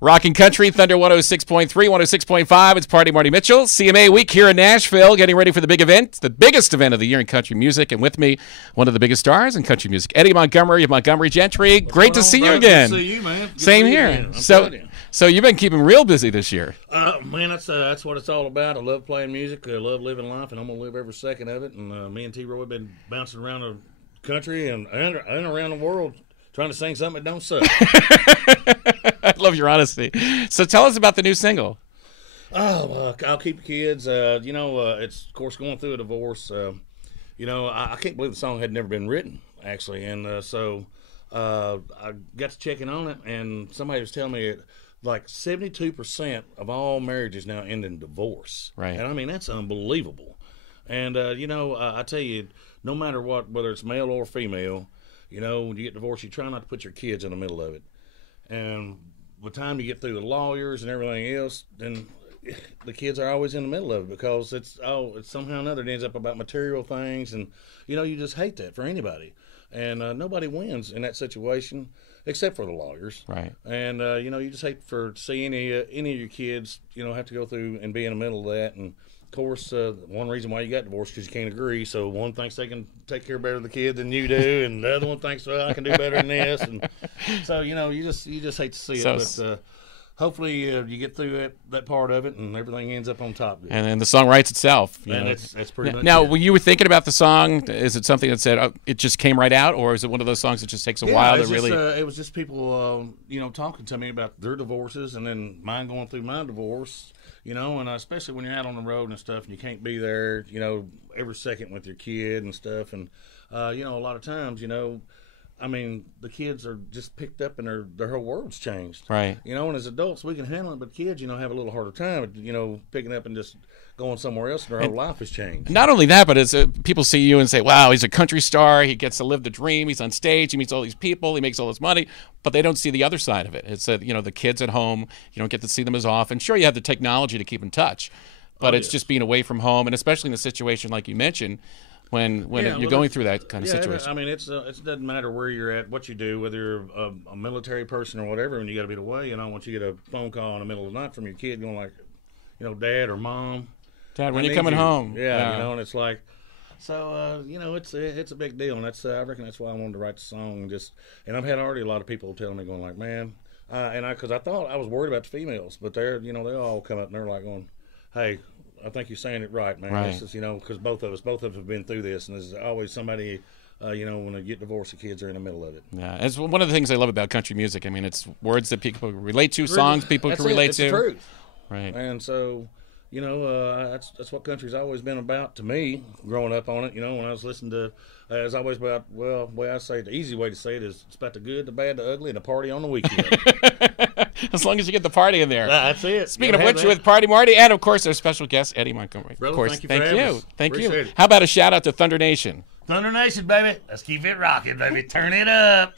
Rocking Country, Thunder 106.3, 106.5. It's Party Marty Mitchell. CMA Week here in Nashville, getting ready for the big event, the biggest event of the year in country music. And with me, one of the biggest stars in country music, Eddie Montgomery of Montgomery Gentry. Great to see you again. Good to see you, man. Good Same here. So you've been keeping real busy this year. Man, that's what it's all about. I love playing music. I love living life, and I'm going to live every second of it. And me and T-Roy have been bouncing around the country and around the world trying to sing something that don't suck. I love your honesty. So tell us about the new single. I'll keep the kids. It's, of course, going through a divorce. I can't believe the song had never been written, actually. And so I got to checking on it, and somebody was telling me like 72% of all marriages now end in divorce. Right. And, I mean, that's unbelievable. And, I tell you, no matter what, whether it's male or female, when you get divorced, you try not to put your kids in the middle of it. And by the time you get through the lawyers and everything else, then the kids are always in the middle of it because it's somehow or another it ends up about material things, and you just hate that for anybody, and nobody wins in that situation except for the lawyers, right? And you just hate to see any of your kids have to go through and be in the middle of that. And of course, one reason why you got divorced because you can't agree. So one thinks they can take care better of the kid than you do, and the other one thinks, well, I can do better than this. And so you just hate to see it. But hopefully you get through that part of it, and everything ends up on top. And then the song writes itself. And that's pretty much now, it. when you were thinking about the song, is it something that said it just came right out, or is it one of those songs that just takes a while to really? It was just people, talking to me about their divorces, and then mine going through my divorce. And especially when you're out on the road and stuff, and you can't be there, every second with your kid and stuff. And, a lot of times, the kids are just picked up and their whole world's changed. Right. And as adults, we can handle it, but kids, have a little harder time, picking up and just going somewhere else, and their whole life has changed. Not only that, but as people see you and say, wow, he's a country star, he gets to live the dream, he's on stage, he meets all these people, he makes all this money, but they don't see the other side of it. It's that, the kids at home, you don't get to see them as often. Sure, you have the technology to keep in touch, but it's just being away from home, and especially in a situation like you mentioned, when you're going through that kind of situation. I mean, it doesn't matter where you're at, what you do, whether you're a military person or whatever, and you got to be away. Once you get a phone call in the middle of the night from your kid going like, Dad or Mom, Dad, when are you coming home? Yeah, and it's like, so it's a big deal, and I reckon that's why I wanted to write the song. And I've had already a lot of people telling me going like, man, because I thought I was worried about the females, but they all come up and they're like going, hey, I think you're saying it right, man. Right. This is, because both of us have been through this, and there's always somebody, when they get divorced, the kids are in the middle of it. Yeah, it's one of the things I love about country music. I mean, it's words that people relate to, songs people can relate to. It's the truth. Right. And so, that's what country's always been about to me, growing up on it. When I was listening to, it's always about, well, the way I say it, the easy way to say it is it's about the good, the bad, the ugly, and the party on the weekend. As long as you get the party in there. That's it. Speaking of which, with Party Marty, and of course our special guest, Eddie Montgomery. Brother, of course, thank you for having us. Thank you. Appreciate it. How about a shout out to Thunder Nation? Thunder Nation, baby. Let's keep it rocking, baby. Turn it up.